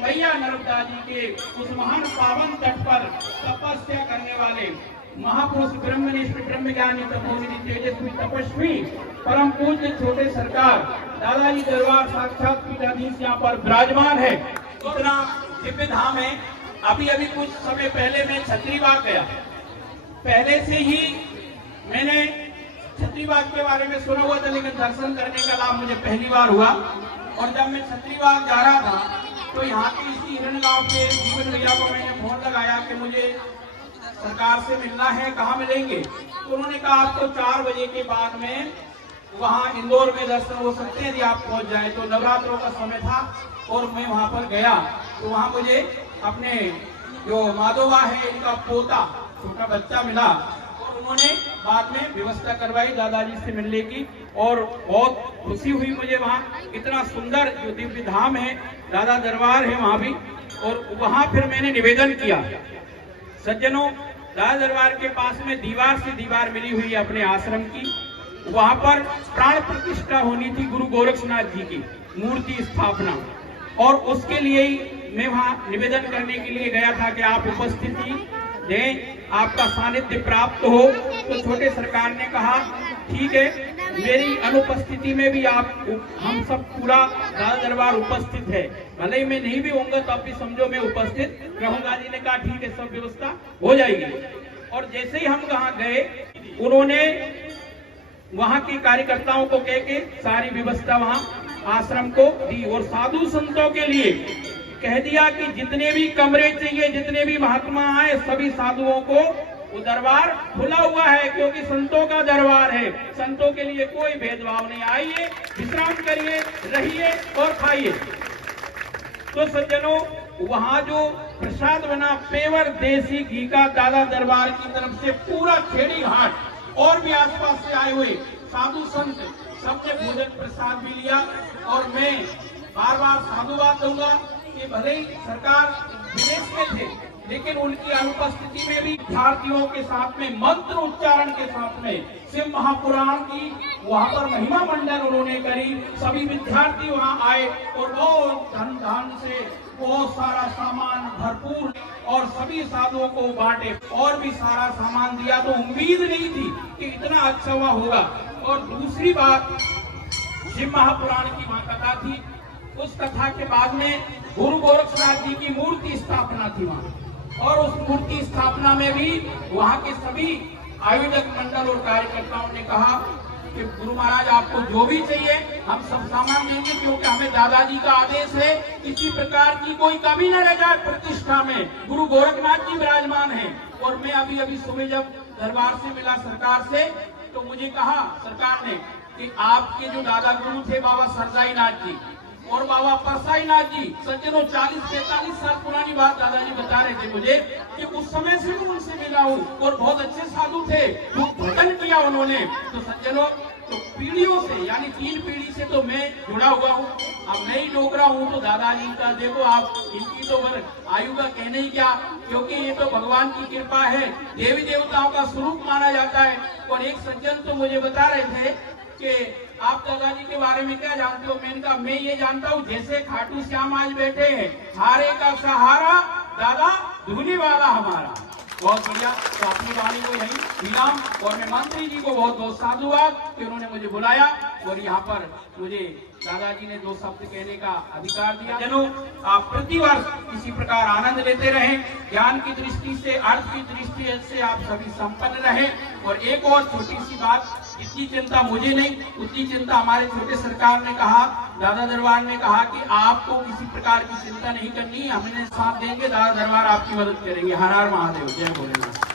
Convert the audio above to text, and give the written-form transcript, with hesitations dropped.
मैया नर्मदा जी के उस महान पावन तट पर तपस्या करने वाले महापुरुष ब्रह्मनिष्ठ ब्रह्मज्ञानी तपोनिधि तेजस्वी तपस्वी परम पूज्य छोटे सरकार दादाजी दरबार साक्षात पीठाधीश यहाँ पर विराजमान है। इतना दिव्य धाम है। अभी अभी कुछ समय पहले मैं छत्रीबाग गया। पहले से ही मैंने छत्रीबाग के बारे में सुना हुआ था, लेकिन दर्शन करने का लाभ मुझे पहली बार हुआ। और जब मैं छत्रीबाग जा रहा था तो यहाँ के इसी हिरण गांव के जीवन भैया को मैंने फोन लगाया कि मुझे सरकार से मिलना है, कहाँ मिलेंगे? तो उन्होंने कहा आपको 4 बजे के बाद में वहाँ इंदौर में दर्शन हो सकते हैं यदि आप पहुँच जाए। तो नवरात्रों का समय था और मैं वहाँ पर गया तो वहाँ मुझे अपने जो माधोबा है इनका पोता छोटा बच्चा मिला और उन्होंने बाद में व्यवस्था करवाई दादाजी से मिलने की और बहुत खुशी हुई मुझे। वहाँ इतना सुंदर जो दिव्य धाम है, दादा दरबार है वहाँ भी। और वहाँ फिर मैंने निवेदन किया, सज्जनों दादा दरबार के पास में दीवार से दीवार मिली हुई है अपने आश्रम की, वहाँ पर प्राण प्रतिष्ठा होनी थी गुरु गोरक्षनाथ जी की मूर्ति स्थापना। और उसके लिए ही मैं वहाँ निवेदन करने के लिए गया था कि आप उपस्थिति दें, आपका सानिध्य प्राप्त हो। तो छोटे सरकार ने कहा ठीक है, मेरी अनुपस्थिति में भी आप हम सब पूरा दादा दरबार उपस्थित है, भले ही मैं नहीं भी होऊंगा तो आप भी समझो मैं उपस्थित रहूंगा। जी ने कहा ठीक है, सब व्यवस्था हो जाएगी। और जैसे ही हम वहाँ गए उन्होंने वहाँ के कार्यकर्ताओं को कह के सारी व्यवस्था वहाँ आश्रम को दी और साधु संतों के लिए कह दिया कि जितने भी कमरे चाहिए, जितने भी महात्मा आए, सभी साधुओं को वो दरबार खुला हुआ है, क्योंकि संतों का दरबार है। संतों के लिए कोई भेदभाव नहीं। आइए, विश्राम करिए, रहिए और खाइए। तो सज्जनों वहाँ जो प्रसाद बना पेवर देसी घी का दादा दरबार की तरफ से पूरा खेड़ी घाट और भी आसपास से आए हुए साधु संत सबने भोजन प्रसाद भी लिया। और मैं बार बार साधुवाद दूंगा कि भले ही सरकार विदेश में थे लेकिन उनकी अनुपस्थिति में भी विद्यार्थियों के साथ में मंत्र उच्चारण के साथ में शिव महापुराण की वहाँ पर महिमा मंडन उन्होंने करी। सभी विद्यार्थी वहाँ आए और बहुत धन से बहुत सारा सामान भरपूर और सभी साधुओं को बांटे और भी सारा सामान दिया। तो उम्मीद नहीं थी कि इतना अच्छा हुआ होगा। और दूसरी बात, शिव महापुराण की वहाँ कथा थी, उस कथा के बाद में गुरु गोरक्षनाथ जी की मूर्ति स्थापना थी वहाँ। और उस मूर्ति स्थापना में भी वहाँ के सभी आयोजक मंडल और कार्यकर्ताओं ने कहा कि गुरु महाराज आपको जो भी चाहिए हम सब सामान देंगे, क्योंकि हमें दादाजी का आदेश है किसी प्रकार की कोई कमी न रह जाए प्रतिष्ठा में। गुरु गोरखनाथ जी विराजमान हैं। और मैं अभी अभी सुबह जब दरबार से मिला सरकार से तो मुझे कहा सरकार ने कि आपके जो दादा गुरु थे बाबा सरदाई नाथ जी और बाबा परसाई नाथ जी, सज्जनों 40-45 साल पुरानी बात दादाजी बता रहे थे मुझे कि उस समय से मैं उनसे मिला हूँ और बहुत अच्छे साधु थे, खूब भजन किया उन्होंने। तो सज्जनों तो पीढ़ियों से यानी 3 पीढ़ी से तो मैं जुड़ा हुआ हूँ। अब मैं ही डोगरा हूँ तो दादाजी का देखो आप, इनकी तो आयु का कहने ही क्या, क्योंकि ये तो भगवान की कृपा है, देवी देवताओं का स्वरूप माना जाता है। और एक सज्जन तो मुझे बता रहे थे कि आप दादाजी के बारे में क्या जानते हो? मैंने कहा मैं ये जानता हूँ जैसे खाटू श्याम आज बैठे हैं, हारे का सहारा दादा धूली वाला हमारा। बहुत बढ़िया। तो अपनी वाणी को यही विराम। और मैं मंत्री जी को बहुत बहुत साधुवाद कि उन्होंने मुझे बुलाया और यहाँ पर मुझे दादाजी ने 2 शब्द कहने का अधिकार दिया। जनों आप प्रतिवर्ष इसी प्रकार आनंद लेते रहें, ज्ञान की दृष्टि से, अर्थ की दृष्टि से आप सभी संपन्न रहें। और एक और छोटी सी बात, इतनी चिंता मुझे नहीं, उतनी चिंता हमारे छोटे सरकार ने कहा, दादा दरबार ने कहा कि आपको किसी प्रकार की चिंता नहीं करनी, हमने साथ देंगे, दादा दरबार आपकी मदद करेंगे। हर हर महादेव, जय भोलेनाथ।